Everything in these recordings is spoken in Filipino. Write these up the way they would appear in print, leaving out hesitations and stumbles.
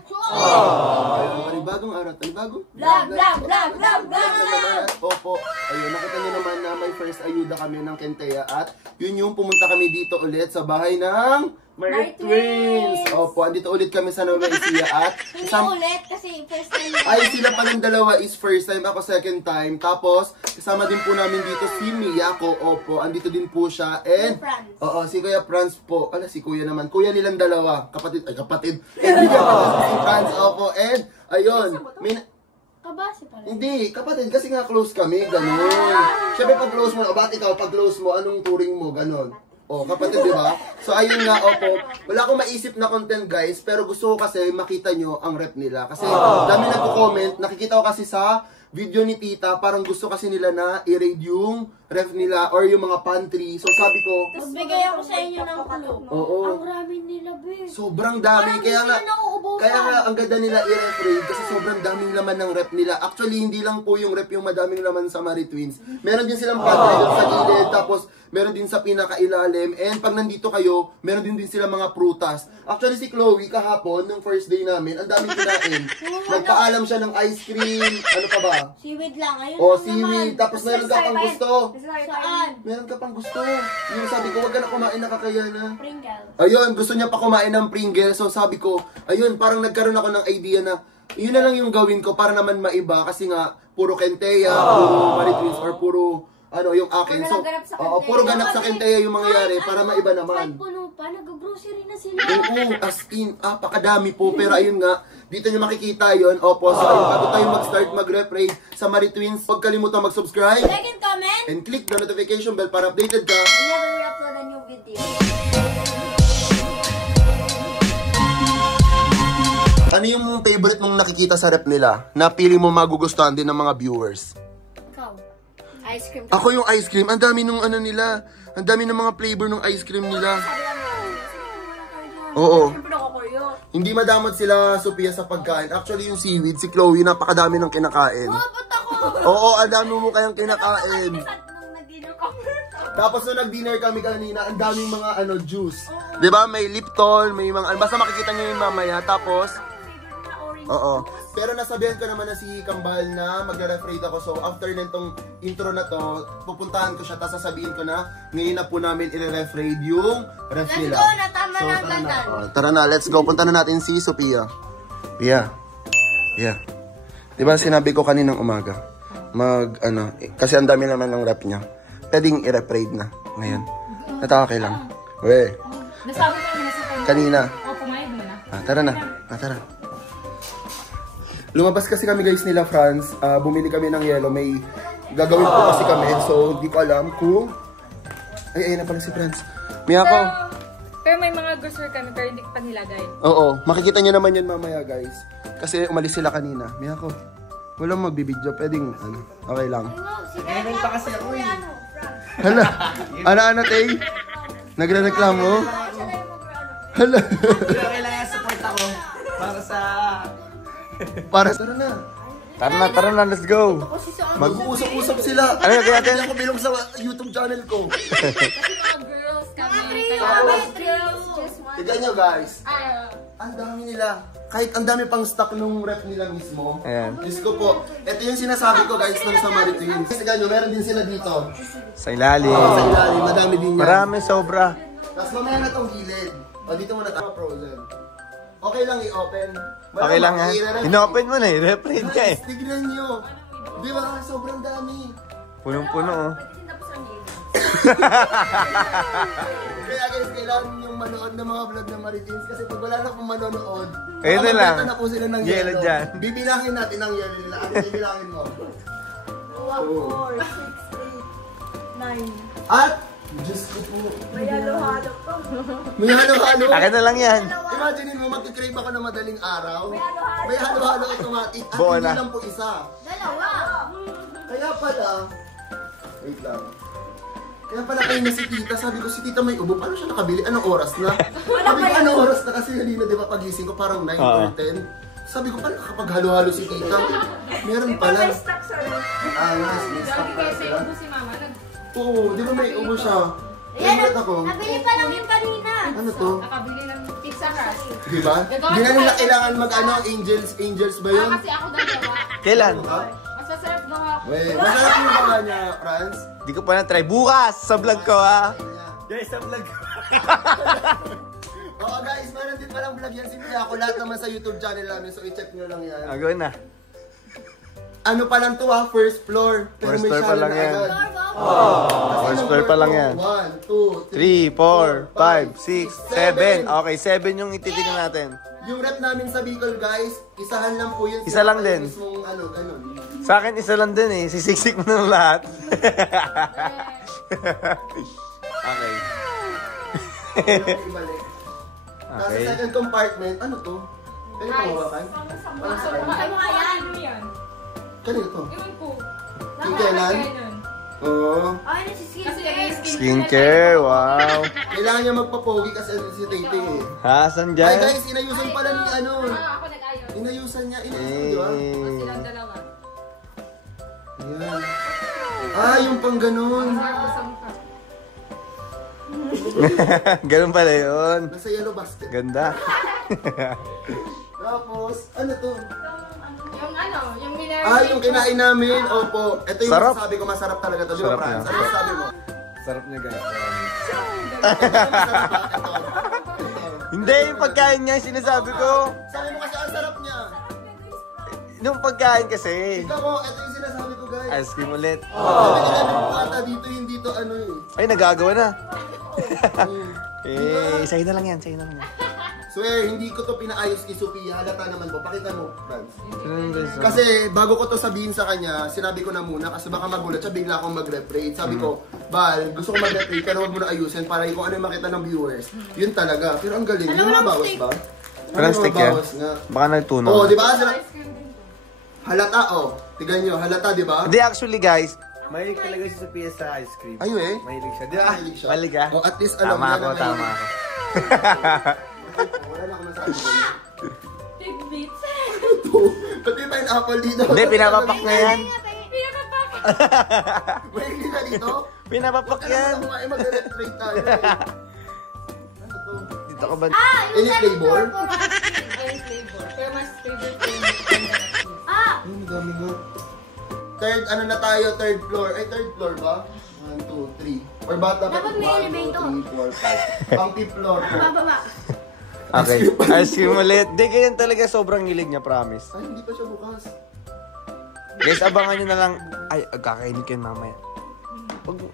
Panibagong araw, panibagong Vlog. Opo, ayun, nakita niyo naman na may first ayuda kami ng Kentea at yun yung pumunta kami dito ulit sa bahay ng Mary Twins. Opo, andito ulit kami sa Nueva Ecija at Hindi ulit kasi first time. ay, sila palang dalawa is first time, ako second time. Tapos, kasama din po namin dito si Miyako. Opo, andito din po siya. And, oo, si Kuya Franz po. Ala, si Kuya naman. Kuya nilang dalawa. Kapatid. Hindi ka si Franz. Opo, and, ayun. Kabasi pala. Hindi, kapatid. Kasi nga close kami. Ganon. Siyempre, pag close mo, o ba't ikaw, pag close mo, anong turing mo? Ganon. Oh, kapatid, di ba? So, ayun nga, opo. Wala akong maisip na content, guys. Pero gusto ko kasi makita nyo ang rep nila. Kasi dami nagko-comment. Nakikita ko kasi sa video ni Tita, parang gusto kasi nila na i-raid yung ref nila or yung mga pantry. So, sabi ko, magbigay ako sa inyo ng clue. oo. Ang rami nila, be. Sobrang dami. Kaya nga, ang ganda nila i-ref raid kasi sobrang daming laman ng rep nila. Actually, hindi lang po yung rep yung madaming laman sa Mary Twins. Meron din silang pantry doon sa gilid. Tapos, meron din sa pinakailalim. And pag nandito kayo, meron din sila mga prutas. Actually, si Chloe, kahapon, nung first day namin, ang daming kinain. Nagpaalam siya ng ice cream. Ano pa ba? Seaweed lang. Ayun O, lang seaweed. naman. Tapos meron ka pang gusto. Saan? Meron ka pang gusto. Yung sabi ko, wag ka na kumain, nakakayana. Pringles. Ayun, gusto niya pa kumain ng Pringles. So sabi ko, ayun, parang nagkaroon ako ng idea na yun na lang yung gawin ko para naman maiba. Kasi nga, puro Kentea, puro Mary Twins, or puro, ano, yung akin. So, puro ganap sa Kentea yung mangyayari para maiba naman. Kahit puno pa, nag-grocery na sila. Oo, as in, pakadami po. Pero ayun nga, dito nyo makikita yun. Opo, so ayun, bago tayo mag-start mag-rep raid sa Mary Twins, huwag kalimutan mag-subscribe. Like and comment. And click the notification bell para updated ka. Whenever we upload a new video. Ano yung favorite mong nakikita sa rep nila? Na pili mo magugustuhan din ng mga viewers? Ikaw. Ice cream. Ako yung ice cream. Ang dami nung ano nila. Ang dami ng mga flavor ng ice cream nila. Oo. Hindi madamot sila, Sophia, sa pagkain. Actually, yung seaweed, si Chloe, napakadami ng kinakain. Ba't ako? Oo, ang dami mo kayang kinakain. Tapos nung nag-dinner kami kanina, ang daming mga juice. 'Di ba? May Lipton, may mga basta makikita niyo yung mamaya. Tapos oo. Pero nasabihan ko naman na si Kambal na magre-ref raid ako. So after nitong intro na to, pupuntahan ko siya tapos sasabihin ko na ngayon na po namin i-ref raid yung ref nila. Let's go na, tama So, na, tandaan. tara na, let's go. Punta na natin si Sophia. Pia. Yeah. 'Di ba sinabi ko kaninang umaga? Kasi ang dami naman ng rep niya. Pwedeng i-rep raid na ngayon. Nataka lang. We. Nasabi ko na sa kanya. Kanina. O, pumayag mo na. Tara na. Tara. Lumabas kasi kami guys nila, Franz. Bumili kami ng yellow. May gagawin po kasi kami. So, di ko alam kung... Ay, ayun na pala si Franz. Miyako. Pero may mga grocery kami pero hindi ko pa nilagay. Oo. Makikita nyo naman yan mamaya guys. Kasi umalis sila kanina. Miyako. Walang magbibidyo. Pwedeng okay lang. Meron pa kasi ako eh. Hala. Ano, Tay? Nagre-reklamo? Hala. Kailangan support ako para sa... Tara na, let's go. Mag-uusap-usap sila. Ano kaya ako bilong sa YouTube channel ko. Kasi mga girls kami. Tignan nyo guys. Ang dami nila. Kahit ang dami pang stock nung rep nila mismo. Ayan. Diyos ko po. Ito yung sinasabi ko guys ng sa Mary Twins. Tignan nyo, meron din sila dito. Sa ilalim. Sa ilalim, madami din yan. Marami, sobra. Tapos mamaya na itong gilid. O dito muna tayo. Frozen. Okay lang i-open. Okay lang yan. Inopen mo na eh. Reprint ka eh. Tignan nyo. Di ba? Sobrang dami. Punong-puno oh. Kaya guys, kailangan yung manood ng mga vlog ng Mary Twins kasi pag wala na pong manonood, ayun na lang. na po sila ng Yellow yellow. dyan. Bibilangin natin ang yellow nila. Ano bibilangin mo? 4, 6, 8, 9. At, Diyos ko po. May halo-halo pa. May halo-halo. Akin na lang yan. Imagine mo, magkikrave ako ng madaling araw. May halo-halo automatic. At Buo hindi na. lang po isa. Dalawa. Kaya pala, wait lang. Kaya pala kayo na si Tita, sabi ko si Tita may ubo, paano siya nakabili? Anong oras na? Sabi ko anong oras na kasi kanina di ba pagising ko parang 9 or 10. Sabi ko paano nakapaghalo-halo si Tita? Meron pala. May stock sa rin. Yes, may stock Lagi pala kasi sila. ubo si mama. Oo, di ba may ubo siya? Favorite ako. Nabili pa lang yung kanina. Ano to? Nakabili ng pizza crust. Diba? Hindi na nila kailangan mag-ano, angels ba yun? Kasi ako dalawa. Kailan? Mas masarap daw ako. Wait, masarap yung baka niya, Franz. Di ko pa na-try. Bukas sa vlog ko, ha? Guys, sa vlog ko. Oo guys, meron din palang vlog yan si Kuya ako. Lahat naman sa YouTube channel namin, so i-check nyo lang yan. Gawin na. Ano pa lang to ha? First floor. Pero First may floor pa channel lang na yan. agad. First floor pa lang yan. 1, 2, 3, 4, 5, 6, 7. Okay, 7 yung ititignan natin. Yung rep namin sa Bicol guys, isahan lang po yun. Isa lang din. Mismong ano, ganun. Sa akin, isa lang din eh. Sisiksik mo ng lahat. Okay. Ibalik. Nasa Okay. second compartment, ano to? Pwede pa mawakan? Ano kaya? Ano yan? Kanino to? Ewan ko. Yung kailan? Oo. Ay, nasiskip. Kasi Skincare, wow. Kailangan niya magpapogi kasi ano si Tay Tay eh. Ha, saan Ay dyan? guys, inayusan pala ni ano. Ako nag-ayos. Inayusan niya, di ba? Silang dalawa. Ayan. Ah, yung pang ganun. Sa mukha. Ganun pala yun. Nasa yellow basket. Ganda. Tapos, ano to? Yung ano, yung mineral. Ah, yung kinain namin. Opo. Ito yung Sarap. sabi ko, masarap talaga to. Di ba, Sarap Franz? niya. Ano yung sabi mo? Sarap niya, guys. Ito, masarap ba? Ito. Hindi, yung pagkain niya, sinasabi ko. Sabi mo kasi, ang sarap niya. Yung pagkain kasi. Ikaw ko, ito yung sinasabi ko, guys. Ice cream ulit. Sabi ko, ano yung ata dito, yung dito, ano eh. Ay, nagagawa na. Sa'yo na lang yan, sa'yo na lang yan. Swear, hindi ko to pinaayos kay Sophia. Halata naman po. Pakita mo, Franz. Kasi, Kasi bago ko to sabihin sa kanya, sinabi ko na muna kasi baka magulat siya, bigla akong mag-reprate. Sabi ko, Bal, gusto ko mag-reprate pero huwag mo na ayusin para kung ano yung makita ng viewers. Yun talaga. Pero ang galing. Yung mabawas ba? parang stick yan. Mabawas nga. Baka nagtunaw. Oo, di ba? Halata, oh. Tigan nyo, halata, di ba? Hindi, actually, guys. Mahilig talaga si Sophia sa ice cream. Ayun eh. Mahilig siya. Di ba? Mahilig siya. Mahilig ka? Oh, at least alam Tama niya ako, na tama mahilig. ako. Wala na ako masabi ko. Tidbits. Pati pineapple dito. Hindi, pinapapak na yan. Mahilig na dito? Pinapapak Kaya yan. naman ako nga, mag-reprate tayo. Ano to? Dito ka ba? Any flavor? Very flavor. Pero mas favorite ko yung Ah! Ay, madami nga. Third, ano na tayo? Third floor. Ay, third floor ba? 1, 2, 3. Or bata pa? Dapat may elevator. 1, 2, 3, 4, 5. Pang fifth floor. Bababa. Okay. Ice cream ulit. Di, ganyan talaga sobrang hilig niya, promise. Ay, hindi pa siya bukas. Guys, abangan nyo na lang. Ay, kakainin ko yun mamaya.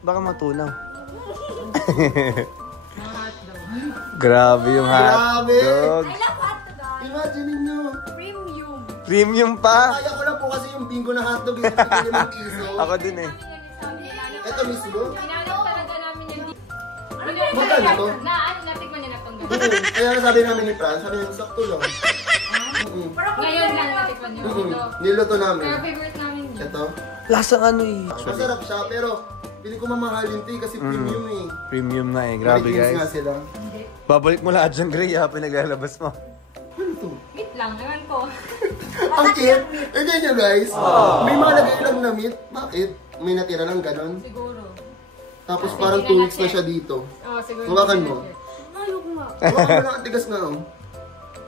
Baka matunaw. Grabe yung Grabe! hotdog. I love hotdog. Imagine nyo. Premium. Premium pa. Kaya ko lang po kasi yung bingo na hotdog. Yung 5 piso. Ako din eh. Ito mismo. Ginagawa talaga namin yan. Magkano to? Natikman niya na itong Kaya sabi namin ni Fran, sabi niya, sakto lang. Ngayon lang natikman niyo ito. Niluto namin. Pero favorite namin yun. Ito. Lasang ano eh. Masarap siya, pero pili ko mamahalin to eh, kasi premium eh. Premium na eh. Grabe Marikins nga guys. sila. Babalik mo lahat dyan, Gray, ha? Pinaglalabas mo. Ano to? Meat lang, ewan ko. Ang cute! Eh, ganyan guys. May mga lagay lang na meat. Bakit? May natira lang ganon. Siguro. Tapos parang 2 weeks na siya dito. Oo, siguro. Hawakan mo. Ayoko nga. Hawakan mo lang ang tigas na oh.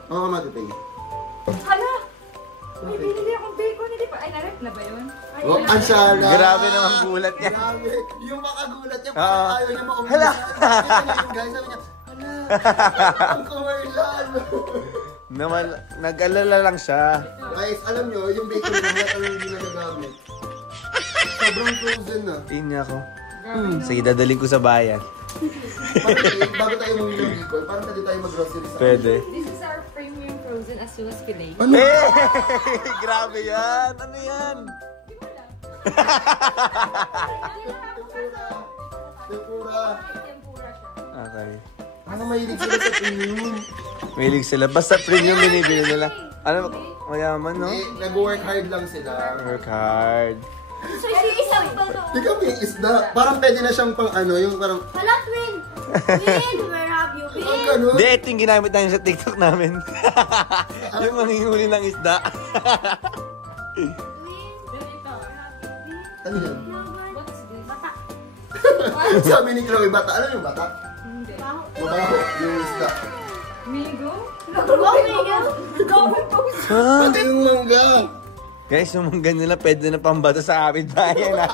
Hawakan mo matipay. Hala! May Bakit? binili akong bacon, hindi pa. Ay, narep na ba yun? Ay, Oh, ang sala. Grabe naman gulat niya. Grabe. Yung makagulat niya, Oo. parang ayaw niya maumisa. Hala. Guys, sabi niya, hala, ang commercial. Naman, nag-alala lang siya. Guys, alam nyo, yung bacon na lahat ang hindi na nagamit. Sobrang frozen na. Tingin ako. Sige, dadaling ko sa bayan. Bago tayo umuwi ng bacon, parang pwede tayo mag-grocery sa Pwede. This is our premium frozen as well as filet. Ano? Eh! Grabe yan! Ano yan? Tempura. Tempura siya. Okay. Ano, mahilig sila sa premium. Mahilig sila. Basta premium binibili nila. Ano? Mayaman, no? Eh, nag-work hard lang sila. Work hard. So, isang pa to. Teka, may isda. Parang pwede na siyang pang ano, yung parang, Hala, Twin. Twin, where have you ang been? ganun. Hindi, ito yung ginamit namin sa TikTok namin. Yung manghihuli ng isda. Twin, Then ito. Ano yan? What's this? bata. Sabi ni Chloe, bata. Alam mo yung bata? Hindi. Mabaho. Yung isda. Mango? Pati yung mangga. Guys, yung mangga nila pwede na pambato sa amin bayan ha.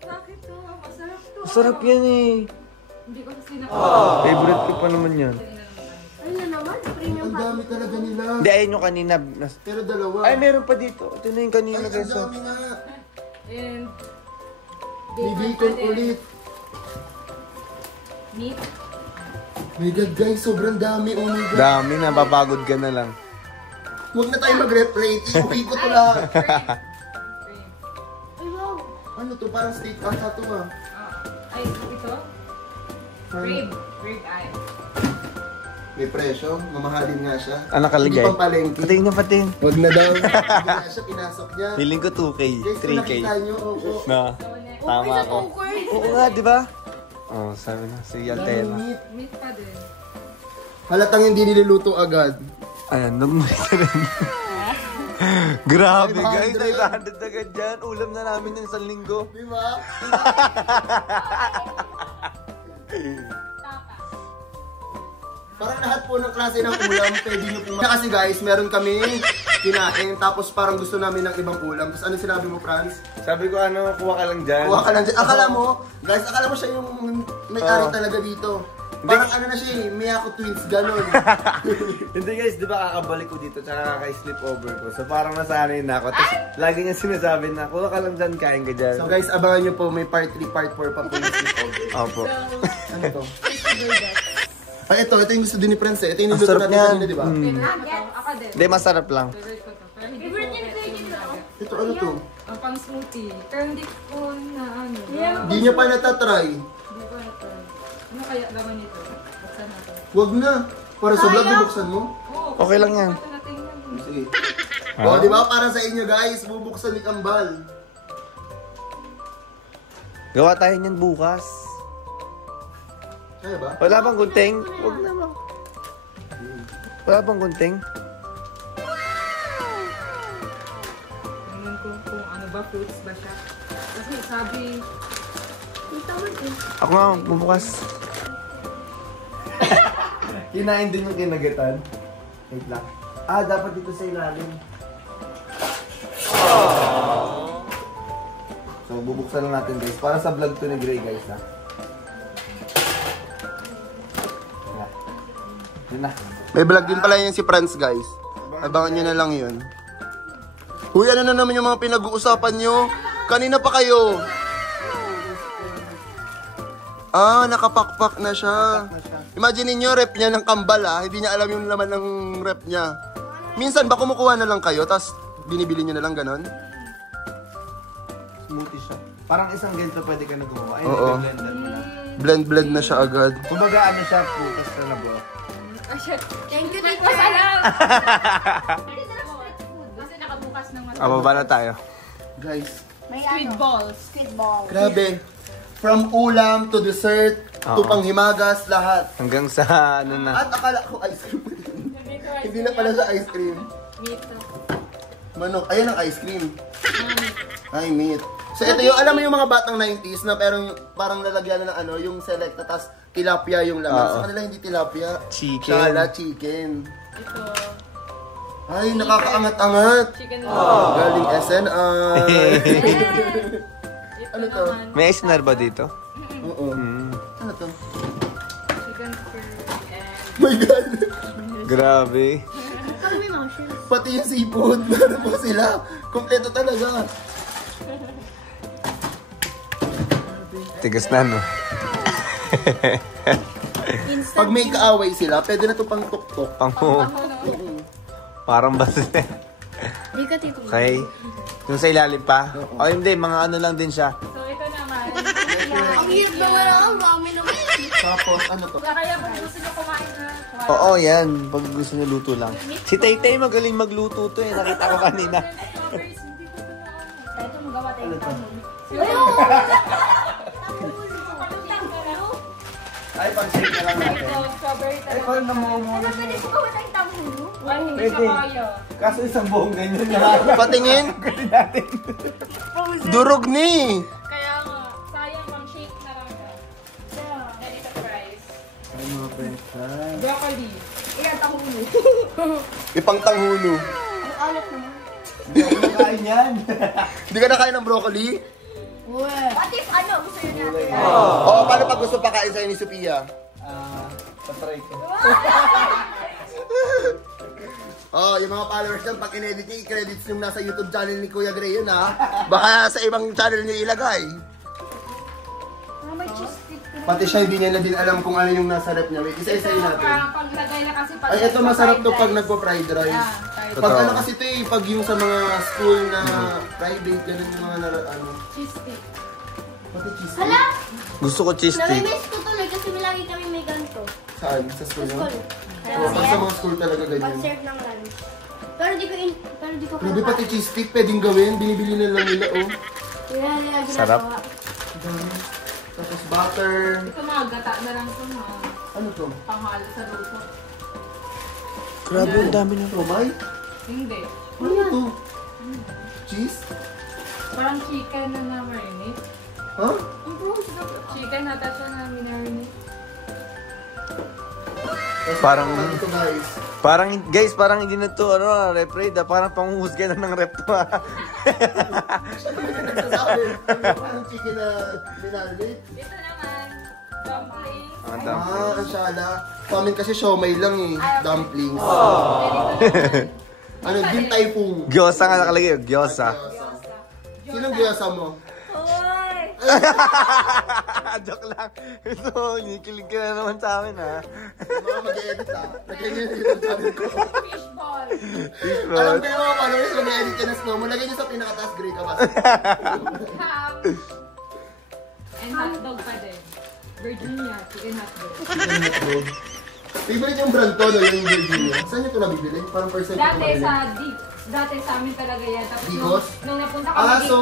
Bakit to? Masarap to. Masarap yan eh. Hindi ko kasi Favorite ko pa naman yan. Ano na naman? Premium Ang dami talaga nila. Hindi, ayun yung kanina. Pero dalawa. Ay, meron pa dito. Ito na yung kanina Ay, guys. ang dami nga. And May bacon ulit. meat. My God guys, sobrang dami. Oh my God. Dami, napapagod ka na lang. Huwag na tayo mag-replate. Iuwi ko to lahat. Ay, wow. Ano to? Parang steak ata to ah. Ay, ito? Rib. Rib eye. May presyo. Mamahalin nga siya. Ano nakalagay? Hindi pang palengke. Patingin na patingin. Huwag na daw. Hindi na siya, pinasok niya. Feeling ko 2K, Guys, kung 3K. nakita nyo, oo. Na, tama ako. Oo nga, di ba? Oh, sabi na, si Yantela. Meat. Meat pa din. Halatang hindi niluluto agad. Ayan, nagmuli ka rin. Grabe 500. guys, 500 agad dyan. Ulam na namin ng isang linggo. Di ba? Parang lahat po ng klase ng ulam, pwede nyo po. Kasi guys, meron kami kinain, tapos parang gusto namin ng ibang ulam. Tapos ano sinabi mo, Franz? Sabi ko ano, kuha ka lang dyan. Kuha ka lang dyan. Akala mo, guys, akala mo siya yung may-ari talaga dito. Parang ano na siya eh, Miyako Twins, gano'n. Hindi guys, di ba kakabalik ko dito tsaka kaka-sleep over ko. So parang nasanay na ako. Tapos lagi niya sinasabi na, kuha ka lang dyan, kain ka dyan. So guys, abangan nyo po, may part 3, part 4 pa po yung sleepover. Opo. Ano to? Ay, ito yung gusto din ni Prince eh. Ito yung Ang niluto sarap natin niyan. kanina, di ba? Ako din. Hindi, masarap lang. Favorite ko to. Pero hindi Favorite ko niya na kayo Ito ano to? ang pang smoothie. Pero hindi ko na ano. Di nyo pa natatry. Hindi ko na to. Ano kaya laman nito? Buksan natin. Huwag na. Para sa vlog, bubuksan mo. Oo. Okay lang yan. Buksan natin yan. Sige. O, di ba? Para sa inyo guys, bubuksan ni Kambal. Gawa tayo niyan bukas. Kaya ba? Wala bang gunting? Huwag naman. Wala bang gunting? Tingnan ko kung ano ba, fruits ba siya. Kasi sabi, Ako nga, bubukas. Kinain din yung kinagatan. Wait lang. Ah, dapat dito sa ilalim. So, bubuksan lang natin guys. Para sa vlog to ni Gray guys ha. Yan. Yun na. May vlog din pala yun si Franz guys. Abangan nyo na lang yun. Huy, ano na naman yung mga pinag-uusapan nyo? Kanina pa kayo. Ah, nakapakpak na siya. Imagine niyo rep niya ng Kambal ah. Hindi niya alam yung laman ng rep niya. Minsan ba kumukuha na lang kayo, tapos binibili niyo na lang ganon? Smoothie siya. Parang isang ganito pwede ka na gumawa. Ay, Oo. nag-blender mo na. Blend na siya agad. Kumbaga ano siya, putas na na bro. Thank you, teacher. masarap! Kasi nakabukas ng masarap. Baba na tayo. Guys, May Squid balls. Squid ball. grabe. From ulam to dessert to Oo. panghimagas, lahat. Hanggang sa ano na. At akala ko ice cream. Hindi na pala siya ice cream. Meat. Manok. Ayan ang ice cream. Ay, meat. So ito yung, alam mo yung mga batang 90s na parang lalagyan na ng ano, yung selecta, tas tilapia yung laman. Oo. Sa kanila hindi tilapia. Chicken. Shala, chicken. Ito. Ay, nakakaangat-angat. Chicken Galing SNR. Ito Ano to? naman, May isnar ba dito? Oo. Mm. Ano to? chicken curry and My God. Grabe. Pati yung seafood. Meron po sila. Kompleto talaga. Tigas na, no? Pag may kaaway sila, pwede na ito pang tuktok. Pango. Parang basta. Di ka tito. Okay. Yung sa ilalim pa? O hindi, mga ano lang din siya. so ito naman. Ang hirap naman ang dami naman. Tapos, ano to? Kaya kung gusto nyo kumain na, Oo, yan. Pag gusto niyo luto lang. Si Taytay magaling magluto to eh. Nakita ko kanina. strawberries, hindi ko ito na ano. Ito, magawa tayo ng tayo. Ay, pag-shake na lang natin. Ito, strawberry Ay, talaga. parang namumula Pwede siya. ko gawa tayong tamulo? Ay, hindi Pwede. siya kaya. Kaso isang buong ganyan na. Patingin. Durog ni. Kaya nga, sayang pang shake na Broccoli. Iyan, tahulo. Ipangtanghulo. Ang alat naman. Hindi ako nakain yan. Hindi ka nakain ng broccoli? What if ano, gusto yun natin? Oo, paano pag gusto pakain sa'yo ni Sophia? Patry ko. Oh, yung mga followers dyan, pag in-edit niya, i-credits yung nasa YouTube channel ni Kuya Gray yun ha. Baka sa ibang channel niya ilagay. May cheese stick. Pati siya, hindi niya na din alam kung ano yung nasa rep niya. Wait, isa-isayin natin. Parang paglagay na kasi pag... Ay, ito masarap to pag nagpo-fried rice. Yeah, fried Pag rice. ano kasi ito eh, pag yung sa mga school na private, ganun yung mga ano. cheese stick. Pati cheese. Hala! Gusto ko cheese stick. Nami-miss ko tuloy kasi lagi kami may ganito. Saan? Sa school Sa niyo? school. Oo, pag sa mga school talaga ganyan. Pag-serve ng lunch. Pero di ko Grabe pati cheese stick, pwedeng gawin. Binibili na lang nila, oh. Ginagawa. Sarap. Tapos butter. Ito mga gata na lang ito mga Ano to? panghalo sa luto. Grabe, ang dami na. Romay? Hindi. Ano to? Cheese? Parang chicken na marinate. Ha? Chicken nata siya na minarinate. Parang, Ano to guys? guys, parang hindi na to, ano, rep raid, parang panguhusgay lang ng rep to, Nagsasabi. Parang chicken na minarinate. Ito naman, dumpling. Ang dami. Ang sala. Sa amin kasi siomay lang eh. Dumplings. Ano, din typhoon. Gyoza nga nakalagay, gyoza. Sinong giyasa mo? Hoy! Joke lang. Ito, nikilig ka na naman sa amin, ha? Mga mag-edit ah. Lagay niyo yung YouTube channel ko. Fishball. Alam ko yung mga followers, mag-edit ka na snow mo. Lagay niyo sa pinakataas gray ka ba? Ham. And hotdog pa din. Virginia, chicken hotdog. Favorite yung brand to, no? Yung Virginia. Saan niyo ito nabibili? Parang first time ko Dati mabili. sa dati sa amin talaga yan. Tapos Digos? nung napunta kami Ah, dito. so...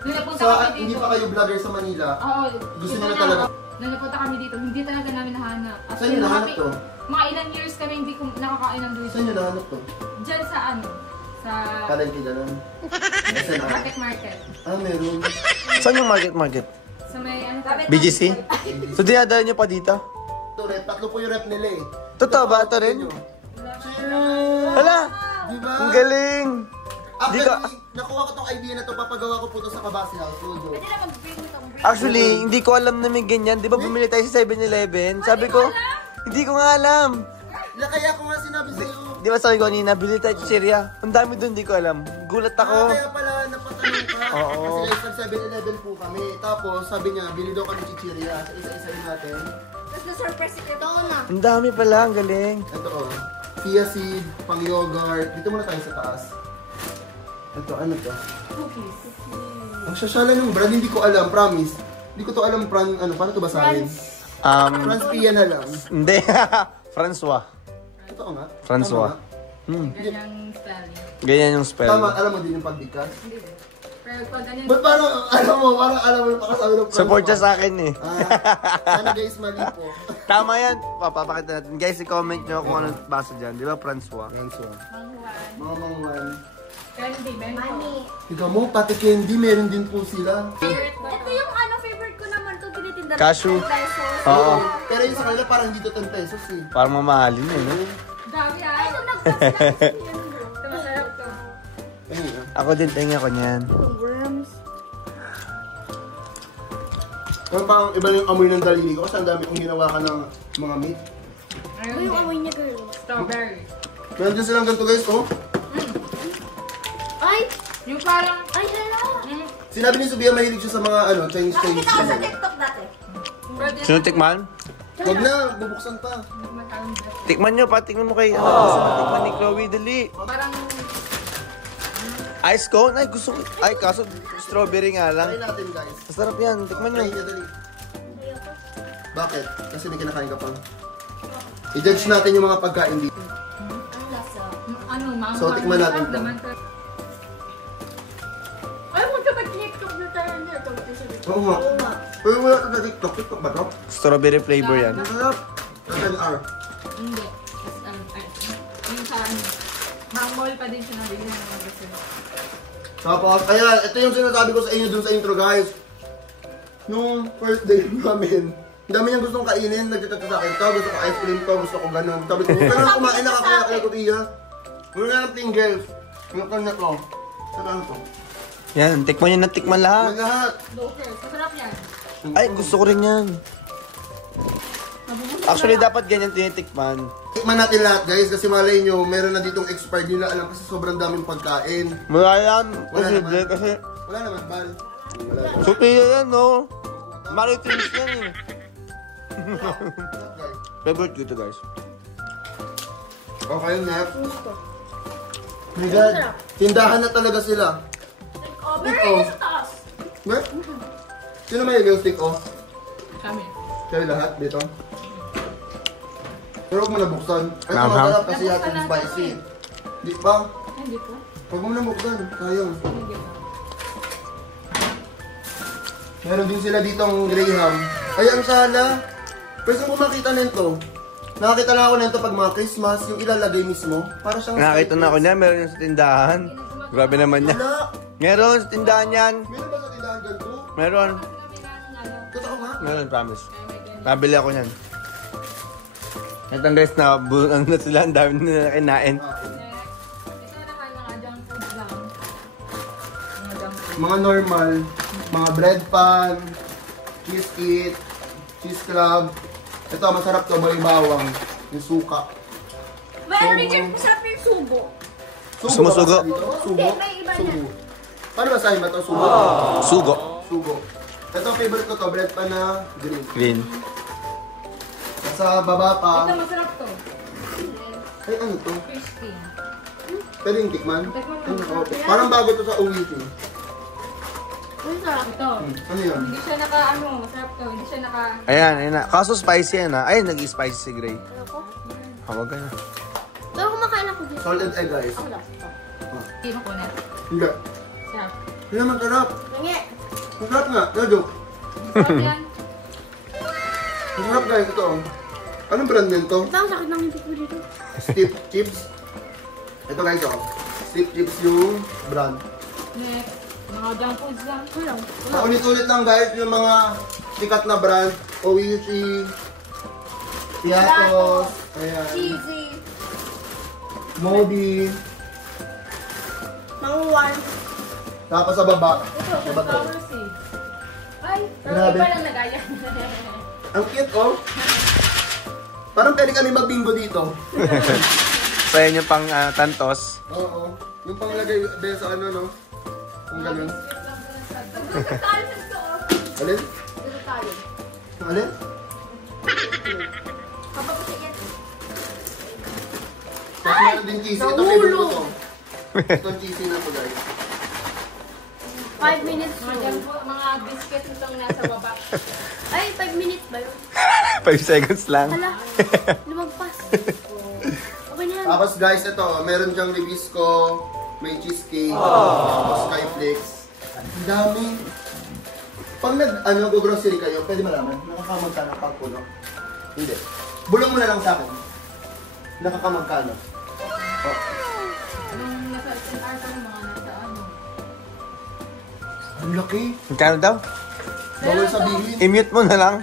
Nung napunta So, kami dito. hindi pa kayo vlogger sa Manila? Oo. Gusto dito niyo na talaga? Nung napunta kami dito, hindi talaga namin nahanap. As Saan in, niyo nahanap mga- to? Mga ilang years kami hindi nakakain ng luis. Saan niyo nahanap to? Diyan sa ano? Sa Palengke ganun. SNR. market. Ah, meron. Saan yung market? Sa may ano? BGC? So, dinadala niyo pa dito? Ito, rep. Tatlo po yung rep nila eh. Totoo ba? Ito rin? Hala! Diba? Ang galing! Di Actually, ka- nakuha ko tong idea na to, papagawa ko po to sa Kabasi House. Logo. Pwede na mag-bring itong break. Actually, hindi ko alam na may ganyan. Di ba bumili tayo sa 7-Eleven? Sabi ko, hindi ko nga alam. Kaya ko nga sinabi sa'yo. Di ba sabi ko kanina, bili tayo chichirya. Ang dami doon, di ko alam. Gulat ako. Kaya pala napatanong ka. Oo. Kasi guys, nag 7-Eleven po kami. Tapos sabi niya, bili daw kami chichirya. So isa-isayin natin. Tapos na-surprise ito na. Ang dami pala, ang galing. Ito oh. Chia seed, pang yogurt. Dito muna tayo sa taas. Ito, ano to? Cookies. Ang sasyala ng brand, hindi ko alam, promise. Hindi ko to alam, ano, paano to basahin? France Pia na lang. Hindi. François. Totoo nga. François. Tama, Ganyang spelling. Ganyan yung nga. spell. Tama, alam mo din yung pagbigkas. Hindi din. Pero pag ganyan, Ba't parang, alam mo yung pakasabi ng Support siya sa akin eh. Sana guys, mali po. Tama yan. Papapakita natin. Guys, i-comment nyo kung anong basa dyan. Di ba, François? François. manghuan. Mga mangwan. Candy, bento. Money. Ikaw mo, pati candy, meron din po sila. Favorite ko Ito to. yung ano, favorite ko naman to tinitinda. Cashew. 10 pesos. Oo. Pero yung sa kanila parang dito 10 pesos eh. Parang mamahalin eh. No? Dami Ay, ah. ito nag-plus lang. Ito masarap to. Ayun ah. Ako din, tingin ko niyan. Worms. Parang parang iba yung amoy ng daliri ko kasi ang dami kong ginawa ka ng mga meat. Ayun Ito yung din. amoy niya, girl. Strawberry. Meron din silang ganito guys, oh. Ay! Yung parang, Ay, hala! Sinabi ni Subia mahilig siya sa mga ano, Chinese. Nakikita ko sa TikTok dati. Sino tikman? Huwag na, bubuksan pa. Tikman nyo pa, tikman mo kay... Tikman ni Chloe, dali. Parang, Ice cone? Ay, gusto ko. Ay, kaso strawberry nga lang. Try natin guys. Masarap yan, tikman nyo. Try niya dali. Bakit? Kasi may kinakain ka pa. I-judge natin yung mga pagkain dito. Ang lasa. ano, mango. So, tikman natin to. Ay, huwag ka mag-TikTok na tayo niya. Oo nga. Pero wala ka na TikTok. TikTok ba to? Strawberry flavor yan. Masarap. 10R. Hindi. Yung sa ano, mall pa din siya nabili ng mga gusto. Tapos, ayan, ito yung sinasabi ko sa inyo dun sa intro guys. Nung first day namin, Ang dami niyang gustong kainin, nagchat sa akin to, gusto ko ice cream to, gusto ko ganun. Sabi ko, huwag ka na kumain, nakakaya ko iya. Huwag na ng tingles. Huwag ka na to. Saka ano to? Yan, tikman niyo na tikman lahat. Ang lahat. Loker. Masarap yan. Ay, gusto ko rin yan. Actually, dapat ganyan tinitikman. Tikman natin lahat guys, kasi malay nyo, meron na ditong expired nila alam kasi sobrang daming pagkain. Wala yan. Wala Kasi, naman. kasi, Wala naman, Bal. Wala. Sophia yan, no? Maritimes yan eh. Favorite ko to, guys. Okay, next. My God, tindahan na talaga sila. Over Ito. sa taas. What? Sino may yung stick off? Kami. Kayo lahat dito? Pero huwag mo nabuksan. Ito Ma'am, masarap kasi Nabuksan natin natin spicy. eh. Di ba? Hindi ko. Huwag mo nabuksan. Sayang. Hindi ko. Meron din sila ditong Graham. Ay, ang sala. Pwede mo makita nito. Nakakita lang ako nito pag mga Christmas, yung ilalagay mismo. Para siyang... Nakakita na ako niya, meron yan sa tindahan. Grabe naman niya. Wala. Meron sa tindahan yan. Meron ba sa tindahan ganito? Meron. Totoo nga. Meron, promise. Pabili ako niyan. Ito guys, ano na sila, ang dami nila kinain. Ito naman mga junk food lang. Mga junk food. Mga normal, mga bread pan, cheese it, cheese club. Ito, masarap to, may bawang, yung suka. Mayroon din dyan masarap yung subo. Sumusugo. ba dito? Sugo? Hindi, may iba niya. Sugo. Paano basahin ba ito? Sugo? Sugo. Sugo. Ito, favorite ko to, bread pan na green. Green. Sa baba pa, Ito masarap to. ay ano to? Crispy. Pwede yung tikman? Tikman Ano, mo. okay. Parang bago to sa uwi. Ang sarap. Ito. Ano yun? Hindi siya masarap to. Hindi siya Ayan, ayan na. Kaso spicy yan ha. Ay, nag-spicy si Gray. Ano ko? Hawag ka na. Pero kumakain ako dito. Salted egg guys. Ako lang. Hindi mo kunat. Hindi. Sarap. Hindi naman sarap. Nangi. Masarap nga. Jojo. Sarap yan. Masarap guys. Ito. Anong brand nito? Ito ang sakit ng hindi ko dito. Steep chips. Ito guys oh. Steep chips yung brand. Next. Mga junk foods lang. Walang. Paulit-ulit lang guys yung mga sikat na brand. Oishi. Piatos. Ayan. Cheesy. Moby. Mangwan. Tapos sa baba. Ito, Sa baba. flower seed. Ay, pero Grabe. iba lang nagaya. Ang cute oh. Parang pwede kami magbingo dito. So, yan yung pang tantos. Oo. Yung panglagay be sa ano no. Kung ganun. Dito tayo sa store. Alin? Dito tayo. Alin? Kapag sige. Tapos meron din cheesy. Ito favorite ko to. Ito cheesy na to guys. 5 minutes Mga yun. junk food, mga biscuit itong nasa baba. Ay, 5 minutes ba yun? 5 seconds lang. Hala. Lumagpas. Okay na yan. Tapos guys, ito, meron siyang Ribisco, may cheesecake, tapos skyflakes. Ang dami. Pag grocery kayo, pwede malaman, nakakamagkano pag puno? Hindi. Bulong mo na lang sa akin. Nakakamagkano? Oh. Nung nasa SNR ka ng mga nasa ano. Ang laki. Magkano daw? Bawal sabihin. I-mute mo na lang.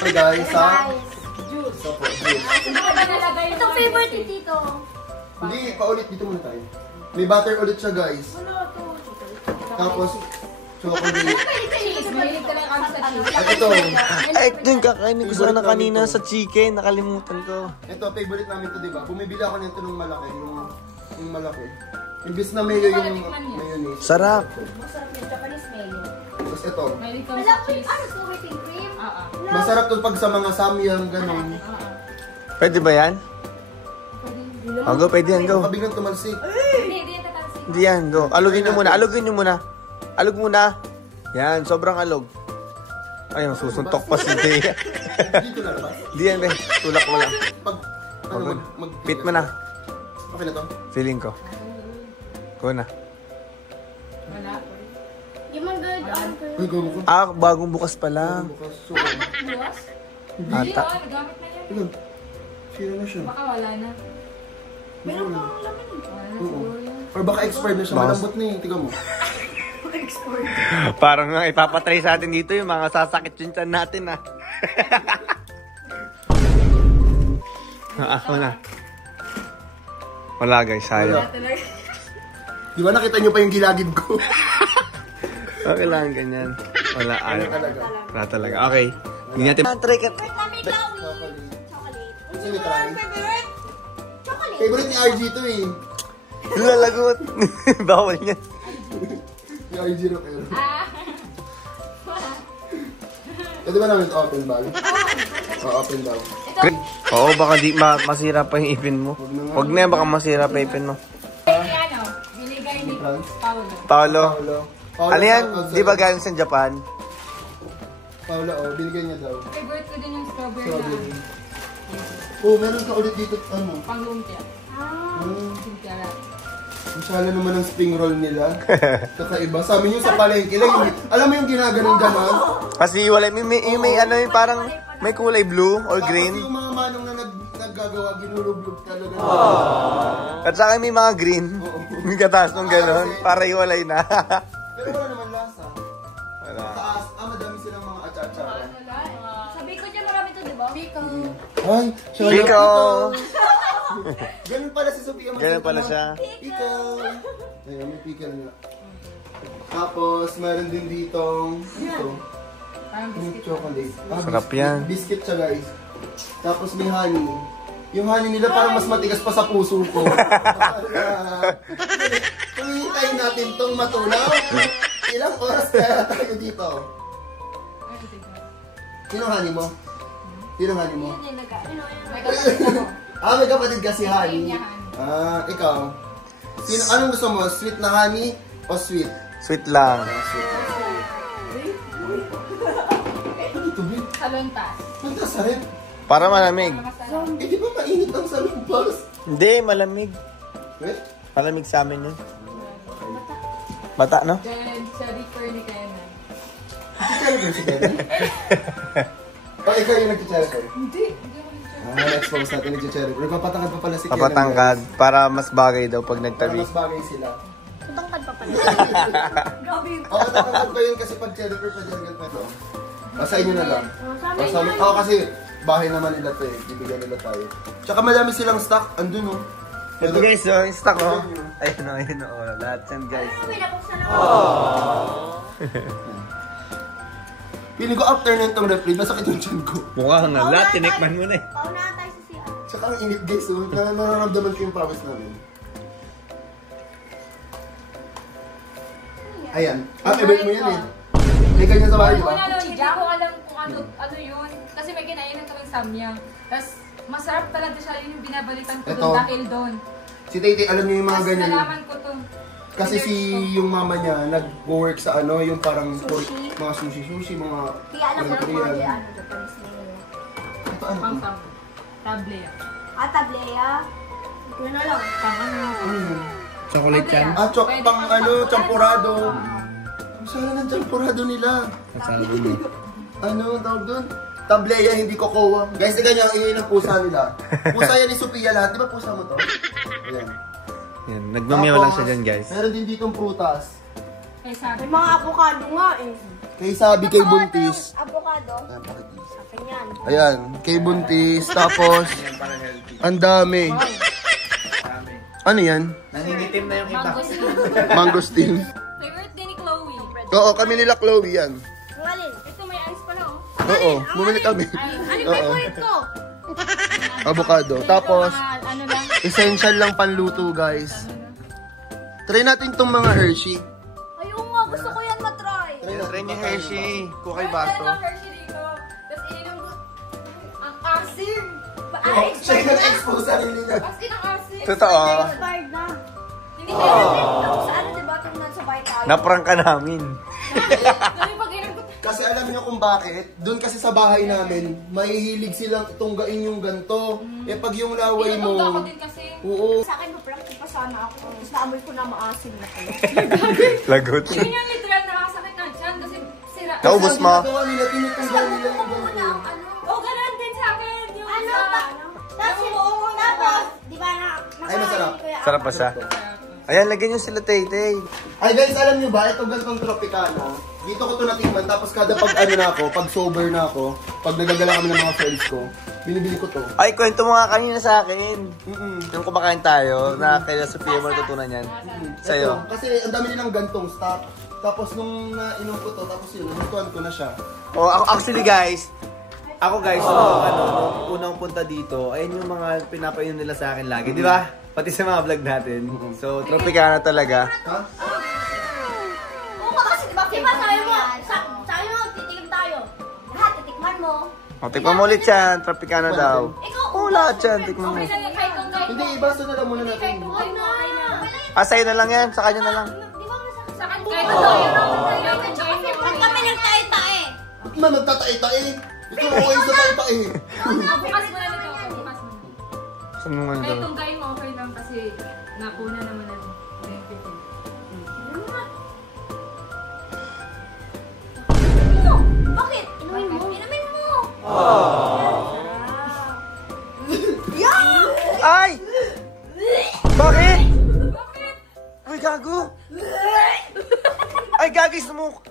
Hey guys, ha? Guys. Juice. Ito po, juice. Hindi ko ba nalagay yung Ito mga favorite ni biscuit? Tito. Hindi, paulit dito muna tayo. May butter ulit siya guys. Wala to. Tapos, chocolate. Cheese. Mahilig ka lang kami sa cheese. At ito, Ay, ito yung kakainin ko sana kanina sa chicken. Nakalimutan ko. ito, favorite namin to, diba? Bumibili ako nito nung malaki, yung malaki. Imbis na mayo yung mayonnaise. Sarap. Masarap yung Japanese mayo. Tapos ito, Mahilig kami Alam sa mo cheese. yung ano, so whipping cream? Oo. masarap to pag sa mga samyang, ganun. Pwede ba yan? Oh, go, pwede yan, go. Makabigang tumalsik. Hindi yan tatalsik. Hindi yan, go. Alugin nyo muna, alugin nyo muna. Alug muna. Yan, sobrang alog. Ayun, susuntok pa si Dea. Dito na labas. Hindi yan, be. Tulak mo lang. Pag, ano, Pit mo na. Okay na to? Feeling ko. Go na. Wala. Yung mga good, ano ko yun? Uy, gago ko. Ah, bagong bukas pa lang. Bukas. So, Buwas? Hindi, Ata. nagamit na yan. ayun. Sira na siya. Baka wala na. Meron pang laman. Wala na siguro yan. Or baka expired na siya. Baka- Malambot na eh. Tiga mo. Parang nga ipapatry sa atin dito yung mga sasakit yung tiyan natin ah. Ako na. Wala guys, sayang. Di ba nakita nyo pa yung gilagid ko? Okay lang, ganyan. Wala, ayaw. Wala talaga. Okay. Hindi natin... Favorite namin, Chloe. Chocolate. Sino try? Favorite? Chocolate. Favorite ni RG to eh. Lalagot. Bawal niya. Yung RG na pero. Pwede ba namin open bag? Open bag. Oo, baka di masira pa yung ipin mo. Huwag na yan, baka masira pa yung ipin mo. Ano? Binigay ni Paolo. Paolo, Ano yan? Di ba galing sa Japan? Paolo, binigay niya daw. Favorite ko din yung strawberry na Strawberry. Oh, meron ka ulit dito, ano? pang lumpia. Lumpia lang. Ang sala naman ng spring roll nila. Kakaiba. Sabi niyo sa palengke lang, alam mo yung ginaganon gano'n? Kasi wala, may ano yun, parang may kulay blue or green. Kasi yung mga manong na naggagawa, ginulublob talaga. At saka may mga green. May kataas nung gano'n, para iwalay na. Pero wala naman lasa. Wala. Taas, madami silang mga atsatsaran. Sabi ko dyan marami to, di ba? Biko. Ay, Pico! Ganun pala si Sophia. Ganun pala siya. Pickle! Ayun, may pickle nga. Tapos, meron din ditong ito. Parang Yung chocolate. Sarap yan. Biscuit siya, guys. Tapos may honey. Yung honey nila parang mas matigas pa sa puso ko. Tumihintay natin tong matunaw. Ilang oras kaya tayo dito? Sinong honey mo? Sinong honey mo? may kapatid ako. May kapatid kasi honey. niya, Ikaw. Anong gusto mo? Sweet na honey o sweet? Sweet lang. Ito, babe. Salontas. Mantas sa rin. Para malamig. Di ba mainit ang salumbas? Hindi, malamig. Eh? Malamig sa amin yun. Bata, no? Then, cherry curly kaya na. Nag-celebrate si Kevin? Ikaw yung nag-celebrate? Hindi. Expose natin nag-celebrate. Nagpapatangkad pa pala si Kevin. Papatangkad para mas bagay daw pag Para nagtabi. mas bagay sila. Tutangkad pa pala. Grabe. Patangkad ko yun kasi pag celebrate pa dyan ganito. Sa inyo na lang. Sa amin yan. Kasi bahay naman nila to eh. Bibigyan nila tayo. Tsaka madami silang stock. Andun oh. Ito guys, so, yung stock oh. Ayun o, ayun o. Lahat yan guys. May nabuksan ako. Piling ko after na itong refri, nasakit yung chan ko. Mukha nga lahat, tinikman mo na eh. Paunahan tayo sa CR. Tsaka ang init guys, oh. Nararamdaman ko yung pawis namin. Ayan. Event mo yan eh. May ganyan sa bahay, di ba? Hindi ko alam kung ano yun. Kasi may kinainan kaming samyang. Tapos, masarap talaga siya. Yun yung binabalikan ko Ito. doon dahil doon. Si Tete, alam niyo yung mga Tapos, ganyan. nalaman ko to. Kasi yung mama niya, nag-work sa ano, yung parang Sushi. mga sushi, mga Kaya alam ko ng mga Korean. Japanese name. Ito ano? Pang sam. Table. Tableya. Hindi na lang. Pang ano. Chocolate yan. Pwede Pang pang ano, champurado. Ah. Ang sala ng champurado nila. Kasama mo. Ano, tawag doon? Tableya, hindi kokowa. Guys, ganyan, yun ang pusa nila. Pusa yan ni Sophia lahat. Di ba pusa mo to? Ayan. Yan, nagmamayaw lang siya dyan guys. Meron din ditong prutas. Eh, sabi. May mga avocado nga eh. Kay Sabi, kay Buntis. Avocado. Ayan, pakitis. Akin yan. Ayan, kay Buntis. Tapos, ang dami. Ano yan? Nangingitim na yung iba. Mangosteen. Favorite din ni Chloe. Oo, kami nila Chloe yan. Ang alin? Ito may ice pala oh. Oo, bumili kami. Ano Oo. favorite ko? Avocado. Tapos, Mga ano lang. essential lang panluto, guys. Try natin tong mga Hershey. Ayun nga, gusto ko yan matry. Try niyo Hershey. Kukay Meron baso. talagang Hershey dito. Tapos ininom ko. Ang asim. Ay, Siya yung nag-expose sarili niya. As in ang asim. Totoo. expired na. Hindi kaya. Sa ano diba itong nasa vital? Naprang ka namin. Dami pag inom ko. Kasi alam niyo kung bakit? Doon kasi sa bahay namin, mahihilig silang tunggain yung ganto. Eh pag yung laway mo, Tinutugda ko din kasi. oo. Sa akin, pa-practice pa sana ako. Tapos naamoy ko na maasim na kayo. Lagot. Yun yung literal nakakasakit ng tiyan kasi sira. Naubos mo? Ang ginagawa nila, tinutunggan nila yung Muna ganto. ang ano. Oh, ganun din sa akin. Yung Ano sa... ba? Tapos, tapos, di ba na, Ay, masarap. Kuya Sarap pa siya? Ayan, lagyan nyo sila Tay-Tay. Ay guys, alam nyo ba, itong gantong Tropicana, dito ko ito natikman, tapos kada pag ano na ako, pag sober na ako, pag nagagala kami ng mga friends ko, binibili ko to. Ay, kwento mo nga kanina sa akin. Yung kumakain tayo, na kaya Sophia mo natutunan yan. Sa'yo. Ito, kasi ang dami nilang gantong stock. Tapos nung nainom ko to, tapos yun, nagustuhan ko na siya. Oh, actually guys, Ako guys, nung unang punta dito, ayun yung mga pinapainom nila sa akin lagi, di ba? Pati sa mga vlog natin. So, Tropicana talaga. Ha? Oo, kasi diba sabi mo, titikim tayo. Lahat, titikman mo. O, tikman mo ulit yan. Tropicana daw. Ikaw, Oo, lahat yan. Tikman mo. Okay lang, kahit kung kahit Hindi, ibasa na lang muna natin. Huwag na. Ah, sa'yo na lang yan. Sa kanya na lang. Di ba masakit sa akin, kahit kung tayo. Ba't kami nagtae-tae? Ba't man nagtatae-tae? Ito okay sa tae-tae. Bukas mo na nito. Bukas mo na. Saan mo nga Kahit daw? kung kayo mo, okay lang kasi napuna naman ng benefit. Bakit? Inumin mo? Inumin mo! Ay! Bakit? Uy, gago! Ay, gagi, sumuk!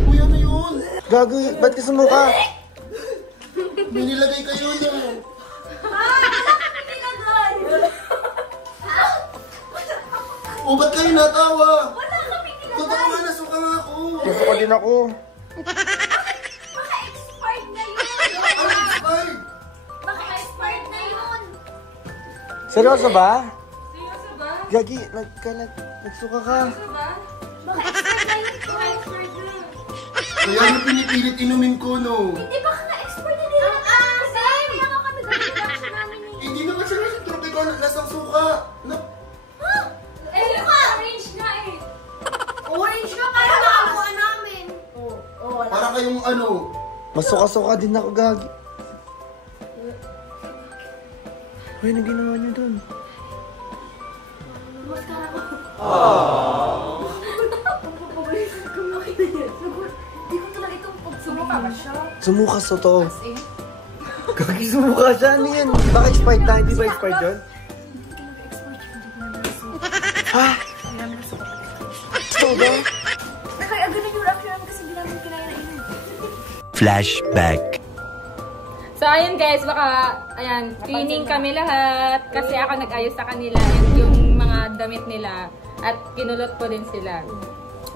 Kuya na yun. Gago, ba't ka sumuka? May nilagay kayo na. O, ba't kayo natawa? Wala kami Totoo nga, nasuka nga ako. Nasuka din ako. Baka expired na yun! Ano expired? Baka expired na yun! Seryoso ba? Seryoso ba? Gagi, nagsuka ka. Seryoso ba? Baka expired na yun! Baka expired na. Kaya ano pinipilit inumin ko, no? Hindi, baka na-expired na din. Same! Kaya nga kami gawin reaction namin eh. Hindi naman siya nasa tropical, lasang suka. Eh, orange na eh. Orange na para nakakuha namin. Oo, wala. Para kayong ano. Masuka-suka din ako, gagi. Uy, ano ginawa niyo dun? Hindi ko talaga itong Sumuka ba siya? Sumuka sa to. Eh, Gagi, sumuka siya. Ano yan? Baka expired na? Hindi ba expired yun? Ha? Ito ba? Kaya ganun yung reaction namin kasi hindi namin kinaya na inom. Flashback. So, ayun guys, baka, ayan, cleaning kami lahat. Kasi ako nag-ayos sa kanila and yung mga damit nila. At kinulot ko din sila.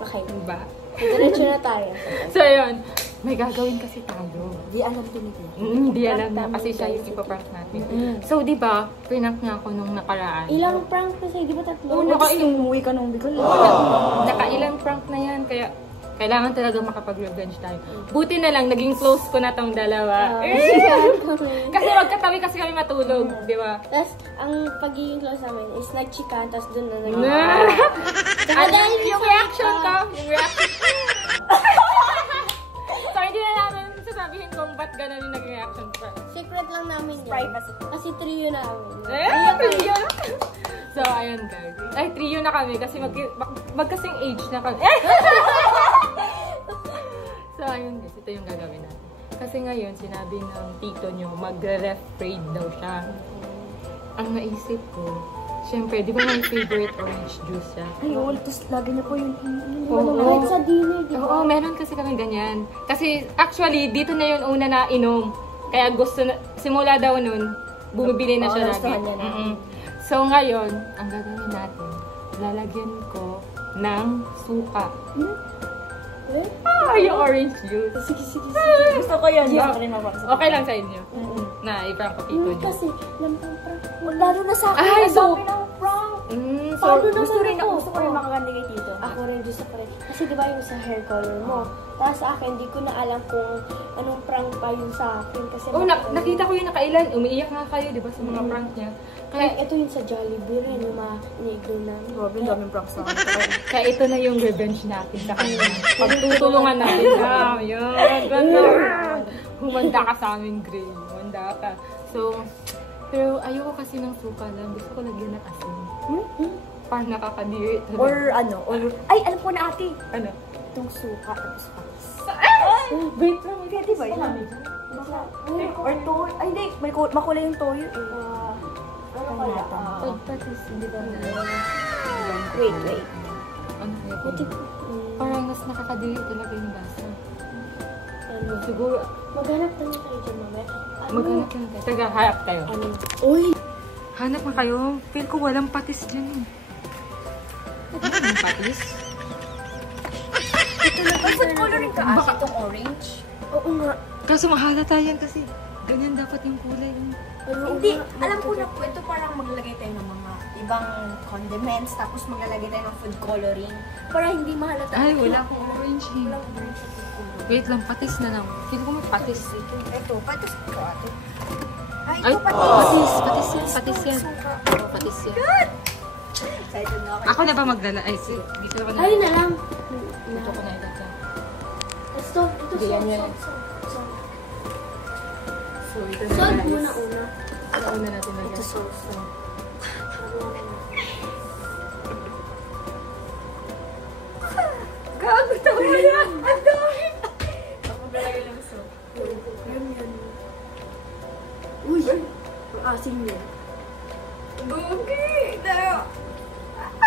Okay. Diba? Diretso na tayo. So, ayun. May gagawin kasi tayo. Di alam din ito. Hindi alam na kasi siya yung ipaprank natin. So, di ba, prank nga ako nung nakaraan. Ilang prank kasi, di ba tatlo? Oo, nakailang umuwi ka nung Bicol. Nakailang prank na yan, kaya kailangan talaga makapag-revenge tayo. Buti na lang, naging close ko na tong dalawa. Kasi magkatabi kasi kami matulog, di ba? Tapos, ang pagiging close namin is nag-chikan, tapos dun na Ano yung reaction ko? Yung reaction. So, hindi na namin sasabihin kung ba't gano'n yung nag-reaction ko. Secret lang namin yun. Privacy. Kasi trio namin. Trio? So, ayun guys. Ay, trio na kami kasi magkasing age na kami. So, ayun guys. Ito yung gagawin natin. Kasi ngayon, sinabi ng tito nyo, mag-ref parade daw siya. Ang naisip ko, syempre, di ba may favorite orange juice siya? Ay, oo. Tapos lagi niya po yung Oo. kahit sa dinner, di ba? Oo, meron kasi kami ganyan. Kasi actually, dito na yun una na inom. Kaya gusto na, simula daw nun, bumibili na siya lagi. nagustuhan niya na. So ngayon, ang gagawin natin, lalagyan ko ng suka. Eh? Ah, yung orange juice. Sige. Gusto ko yun. Gusto ko rin mapapasok. Okay lang sa inyo. Na, i-prank ko tito nyo. Kasi, lampang prank. Lalo na sa akin. Ay, Ang dami ng prank. So, Gusto ko rin makaganda kay Tito. Ako rin, gusto ko rin. Kasi di ba yung sa hair color mo? Tapos sa akin, di ko na alam kung anong prank pa yung sa akin. Kasi nakita ko yung nakailan. Umiiyak nga kayo, di ba, sa mga prank niya. Kaya ito yung sa Jollibee rin, yung mga ni-ignore namin. Grabe, daming pranks na Kaya ito na yung revenge natin sa kanila. Pagtutulungan natin na. Yan, ganda. Humanda ka sa amin, Gray. Humanda ka. So, pero ayoko kasi ng suka lang. Gusto ko lagyan ng asin. Parang nakakadiri. or, ay, alam ko na ate. Ano? Itong suka, tapos patis. Wait lang. Pwede ba yun? Or toyo. Ay, hindi. Makulay yung toyo. Ano kaya? Pag patis, hindi ba na? Wait. Ano kaya? Buti, Parang mas nakakadili talaga yung basa. ano, Siguro, maghanap tayo tayo dyan mamaya. maghanap lang tayo. Taga, harap tayo. Ano? Uy! Hanap nga kayo. Feel ko walang patis dyan eh. Walang patis? Ito na ba? Food coloring ka asa itong orange? Oo nga. Kaso mahalata yan kasi. Ganyan dapat yung kulay. Hindi, alam ko na po, ito parang maglalagay tayo ng mga ibang condiments, tapos maglalagay tayo ng food coloring para hindi mahalata. Ay, wala akong orange eh. Walang orange sa food coloring. Wait lang, patis na lang. Feel ko may patis. Ito, patis ko ate. Ay, Ay, ito patis. Patis yan, patis yan. Oo, patis yan. Excited na ako. Ako na ba magdala? Ay, dito ako na. Ay na lang. Dito ko na ilagay. Ito, Hindi, yan yan. salt. So, ito na Salt guys. muna una. Una natin lagay. Ito sauce. Gago, tawa yan! Ang dami! Ako nalagay lang so. Yun. Uy! Ang asin niya. Bugi!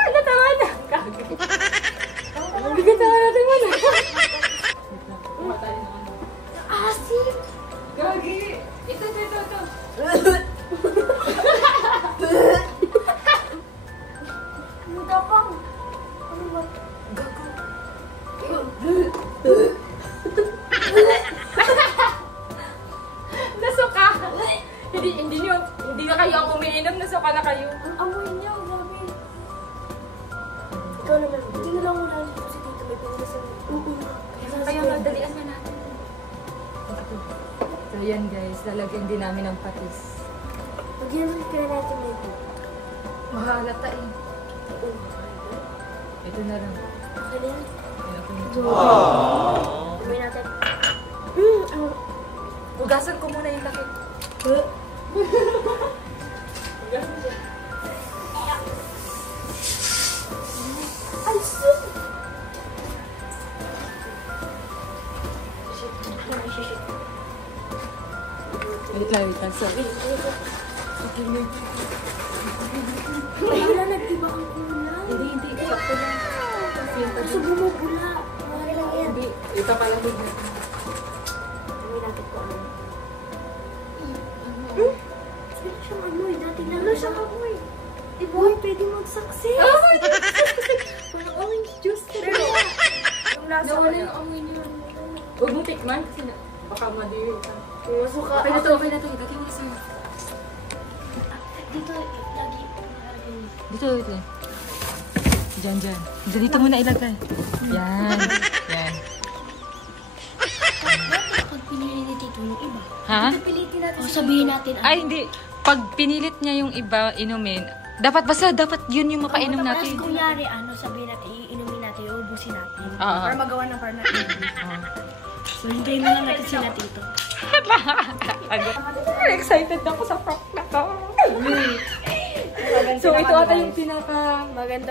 Natawa na! Kagi. Bigat naman natin mo na. Matay na ano. Asin! Gagi! Ito. Ang tapang! Ano ba? Nasuka! Hindi na kayo ang umiinom, nasuka na kayo. Ang amoy niya, grabe. Ikaw naman, tingnan mo lang dito si Tito. May pinasan. Kaya madalian na natin. So yan guys, lalagyan din namin ng patis. Lagyan kaya natin ito. Mahalata eh. Ito na lang. Okay na yan. Kaya ako nito. Gawin natin. Ano? Ugasan ko muna yung takip. Ay, sus! Wait lang, sorry. Ay, wala nagtiba ang kulay. Hindi. Sakto lang. Kaso bumubula. Wala lang yan. Hindi. Ito pala ko. Gawin natin ko ano. Wala siyang amoy. Dati lang. Wala siyang amoy. Diba? Uy, pwede mag-success. Parang orange juice ka rin. Yung lasa ko Nawala yan. yung amoy niyo. Huwag mo tikman kasi baka madiri ka. Masuka. Okay na to. Ilagay mo na sa'yo. Dito, lagi. Dito. Diyan. Dito mo na ilagay. Yan. Pag pinili ni Tito yung iba. Ha? Pilitin natin. O, sabihin natin. Ay, hindi. Pag pinilit niya yung iba inumin, dapat yun yung mapainom natin. Tapos kunyari, sabihin natin, iinumin natin, uubusin natin. Oo. Para magawa ng parang natin. So, hintayin na lang natin sila Tito. Excited ako sa prank na to. So, ito ata yung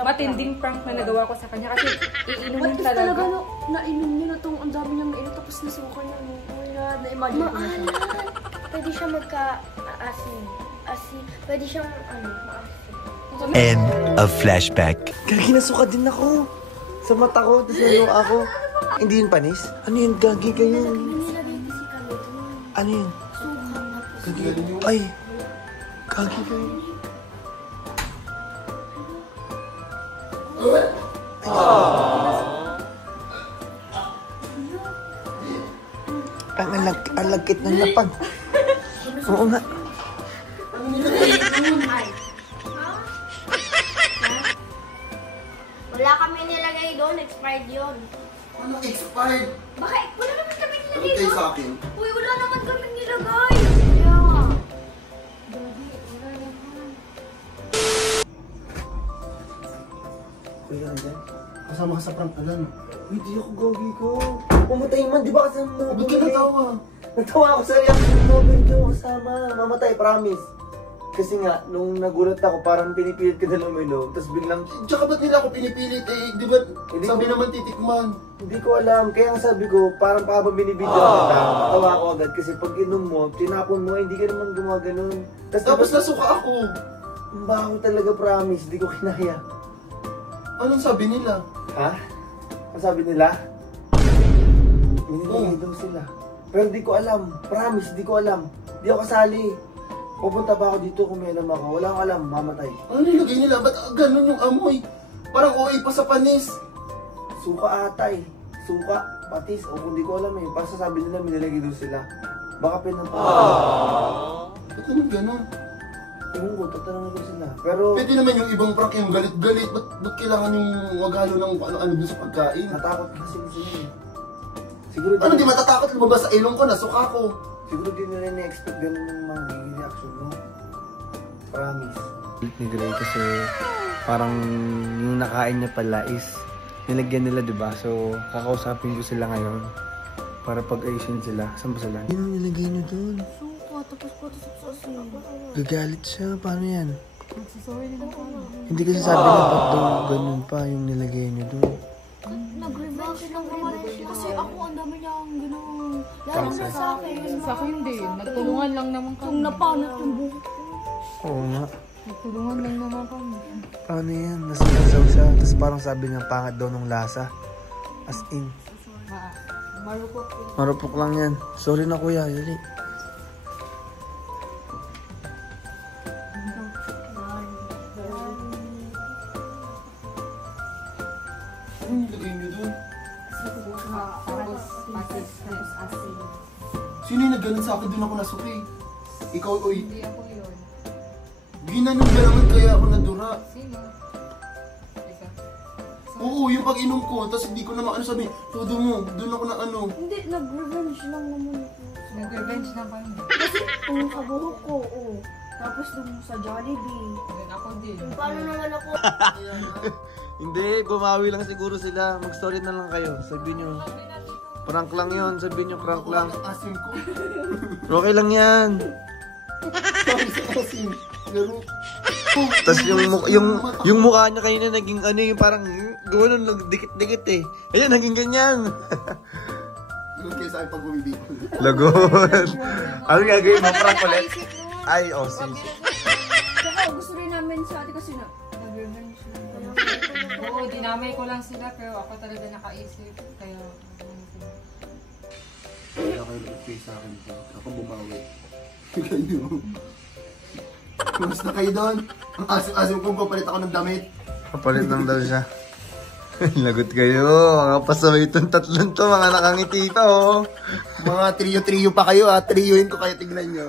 matinding prank na nagawa ko sa kanya kasi iinumin talaga. Nainom niya na itong ang dami niyang nainom tapos nasuka niya. Oh my God, na-imagine ko na siya. Pwede siya magka-asin. Pwede siyang, maasin. End of flashback. Gagi, nasuka din ako. Sa mata ko, tapos naluwa ako. Hindi yun panis? Ano yun, gagi kayo? Nilagay kasi kami ito. Ano yun? Suka nga po. Gagi, ay. Gagi kayo. Ang lagkit ng lapag. Oo nga. Wala kami nilagay doon, expired yun. Ano expired? Bakit? Wala naman kami Ano nilagay kayo doon. sa akin? Uy, wala naman kami nilagay. Kaya nga. Uy, ano dyan? Kasama ka sa prank alam. Hindi ako gagi ko. Pumatay man, di ba kasi mo? Ba't ka natawa? Natawa ako sa reaction mo, hindi ako kasama. Mamatay, promise. Kasi nga, nung nagulat ako, parang pinipilit ka na luminom. Tapos biglang, Tsaka ba't nila ako pinipilit? Di ba Hindi sabi ko- naman titikman? hindi ko alam. Kaya ang sabi ko, parang pa habang binibidyo kita, natawa ako agad. Kasi pag inom mo, tinapon mo, hindi ka naman gumaganon. Tapos nasuka ako. Ang baho talaga, promise. Di ko kinaya. Anong sabi nila? Ha? Ang sabi nila? Minilagay daw sila. Pero di ko alam. Promise, di ko alam. Di ako kasali. Pupunta pa ako dito kung may alam ako. Wala akong alam, mamatay. Ano nilagay nila? Ba't ganun yung amoy? Parang OA pa sa panis. Suka ata eh. Suka, patis, o kung di ko alam eh. Basta sabi nila, minilagay daw sila. Baka pinapalagay. Ba't naman ganun? Ewan ko, tatanungin ko sila. Pero, Pwede naman yung ibang prank yung galit-galit. Ba't kailangan yung maghalo ng ano dun sa pagkain? natakot kasi sila eh. Siguro Ano di matatakot lumabas sa ilong ko, nasuka ko. Siguro di nila na-expect ganun yung magiging reaction mo. Promise. Ni Gray kasi parang yung nakain niya pala is nilagyan nila, diba? So, kakausapin ko sila ngayon para pag-ayusin sila. Saan ba sila? Yun ang nilagay niyo doon. Suka, tapos patas-patas. Gagalit siya. Paano yan? Magsasorry na pa. Hindi kasi sabi na ba't daw ganun pa yung nilagay niyo doon. Nag-revenge lang naman kasi ako ang dami niya ang gano'n. Lalo Tangsa. na sa akin. Sa akin hindi. Nagtulungan lang naman Kung kami. napanat yung buhok ko. Oo nga. Nagtulungan lang naman kami. Paano yan? Nasasaw siya. Tapos parang sabi niya pangat daw nung lasa. As in. Marupok. Marupok lang yan. Sorry na kuya. Yali. Ano nilagay niyo dun? Sino yung nagganon sa akin? Doon ako nasuki. Ikaw, oy. Hindi ako yun. Ginanon ba naman kaya ako nadura? Sino? Isa. Oo, yung pag-inom ko, tapos hindi ko na maano sabi, todo mo, doon ako na ano. Hindi, nag-revenge lang naman ako. Nag-revenge na kami. Kung sa buhok ko, oo. Tapos dun sa Jollibee. Then ako din. Paano naman ako? Hindi, bumawi lang siguro sila. Mag-story na lang kayo. Sabihin nyo. Prank lang yun. Sabihin nyo, prank lang. Ang asim ko. Okay lang yan. Sabi sa asim. Laro. Tapos yung mukha niya kanina naging ano yung parang gano'n lang dikit-dikit eh. Ayan, naging ganyan. Yung kaya sa akin pag bumibigol. Lagot. Ano gagawin mo? Prank ulit? Ay, oh, sige. Saka gusto rin namin sa ate kasi na nag-revenge lang. Oo, dinamay ko lang sila pero ako talaga nakaisip. Kaya, Kaya kayo nag-pay sa akin po. Ako bumawi. Ganyo. Kumusta kayo doon? Ang asim-asim kong papalit ako ng damit. Kapalit lang daw siya. Lagot kayo. Mga pasaway itong tatlong to. Mga nakangiti pa, oh. Mga trio-trio pa kayo ha. Trioin ko kayo, tignan nyo.